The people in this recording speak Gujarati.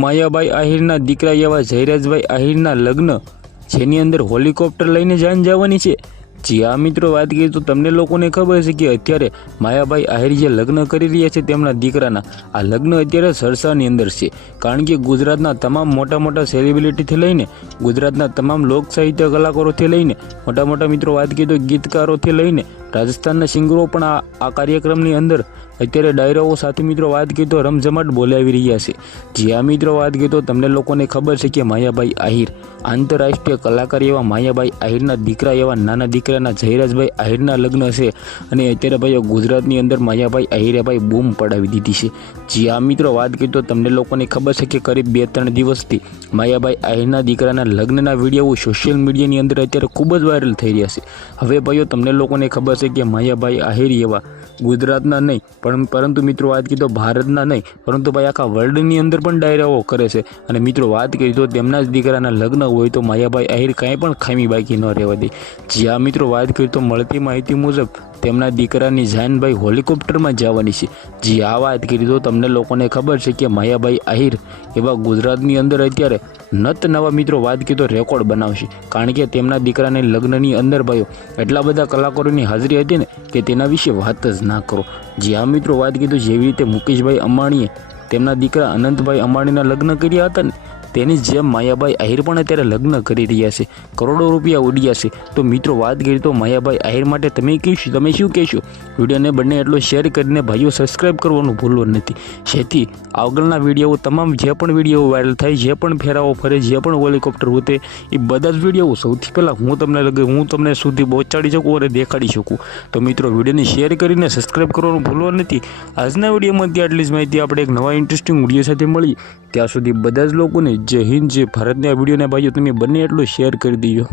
માયાભાઈ આહિરના દીકરા એવા જયરાજભાઈ આહિરના લગ્ન જેની અંદર હેલિકોપ્ટર લઈને જાન જવાની છે। જી આ મિત્રો વાત કરીએ તો તમને લોકોને ખબર છે કે અત્યારે માયાભાઈ આહિર જે લગ્ન કરી રહ્યા છે તેમના દીકરાના આ લગ્ન અત્યારે ચર્ચાની અંદર છે, કારણ કે ગુજરાતના તમામ મોટા સેલિબ્રિટીથી લઈને ગુજરાતના તમામ લોક સાહિત્ય કલાકારોથી લઈને મોટા મિત્રો વાત કરીએ તો ગીતકારોથી લઈને રાજસ્થાનના સિંગરો પણ આ કાર્યક્રમની અંદર અત્યારે ડાયરાઓ સાથે મિત્રો વાત કરીએ તો રમઝમાટ બોલાવી રહ્યા છે। જી આ મિત્રો વાત કરીએ તો તમને લોકોને ખબર છે કે માયાભાઈ આહિર આંતરરાષ્ટ્રીય કલાકાર એવા માયાભાઈ આહિરના દીકરા એવા નાના દીકરાના જયરાજભાઈ આહિરના લગ્ન છે અને અત્યારે ભાઈ ગુજરાતની અંદર માયાભાઈ આહિરે ભાઈ બૂમ પડાવી દીધી છે। જી આ મિત્રો વાત કરીએ તો તમને લોકોને ખબર છે કે કરીબ 2-3 દિવસથી માયાભાઈ આહિરના દીકરાના લગ્નના વિડીયો સોશિયલ મીડિયાની અંદર અત્યારે ખૂબ જ વાયરલ થઈ રહ્યા છે। હવે ભાઈઓ તમને લોકોને ખબર છે કે માયાભાઈ આહિર એવા ગુજરાતના નહીં પરંતુ મિત્રો વાત કરીએ તો ભારતના નહીં પરંતુ ભાઈ આખા વર્લ્ડની અંદર પણ ડાયરાઓ કરે છે અને મિત્રો વાત કરીએ તો તેમના જ દીકરાના લગ્ન હોય તો માયાભાઈ આહિર કાંઈ પણ ખામી બાકી ન રહેવા દે। જી આ મિત્રો વાત કરીએ તો મળતી માહિતી મુજબ તેમના દીકરાની જાન ભાઈ હેલિકોપ્ટરમાં જવાની છે। જી આ વાત કરી તો તમને લોકોને ખબર છે કે માયાભાઈ આહિર એવા ગુજરાતની અંદર અત્યારે નવા મિત્રો વાત કરીએ તો રેકોર્ડ બનાવશે, કારણ કે તેમના દીકરાને લગ્નની અંદર ભાઈઓ એટલા બધા કલાકારોની હાજરી હતી ને કે તેના વિશે વાત જ ના કરો। જી આ મિત્રો વાત કરીએ તો જેવી રીતે મુકેશભાઈ અંબાણીએ તેમના દીકરા અનંતભાઈ અંબાણીના લગ્ન કર્યા હતા ને તેની જેમ માયાભાઈ આહિર પણ અત્યારે લગ્ન કરી રહ્યા છે, કરોડો રૂપિયા ઉડ્યા છે। તો મિત્રો વાત કરીએ તો માયાભાઈ આહિર માટે તમે શું કહેશો? વિડીયોને બંને એટલો શેર કરીને ભાઈઓ સબસ્ક્રાઈબ કરવાનું ભૂલવું નથી, જેથી આગળના વિડીયો તમામ જે પણ વિડીયો વાયરલ થાય, જે પણ ફેરાવો ફરે, જે પણ હેલિકોપ્ટર હોતે એ બધા જ વિડીયો સૌથી પહેલાં હું તમને સુધી પહોંચાડી શકું અને દેખાડી શકું। તો મિત્રો વિડીયોને શેર કરીને સબસ્ક્રાઈબ કરવાનું ભૂલવું નથી। આજના વિડીયોમાં આટલી જ માહિતી, આપણે એક નવા ઇન્ટરેસ્ટિંગ વિડીયો સાથે મળી ત્યાં સુધી બધા જ લોકોને જય હિન્દ, જય ભારતના વિડીયોને ભાઈઓ તમે બંને એટલું શેર કરી દીજો।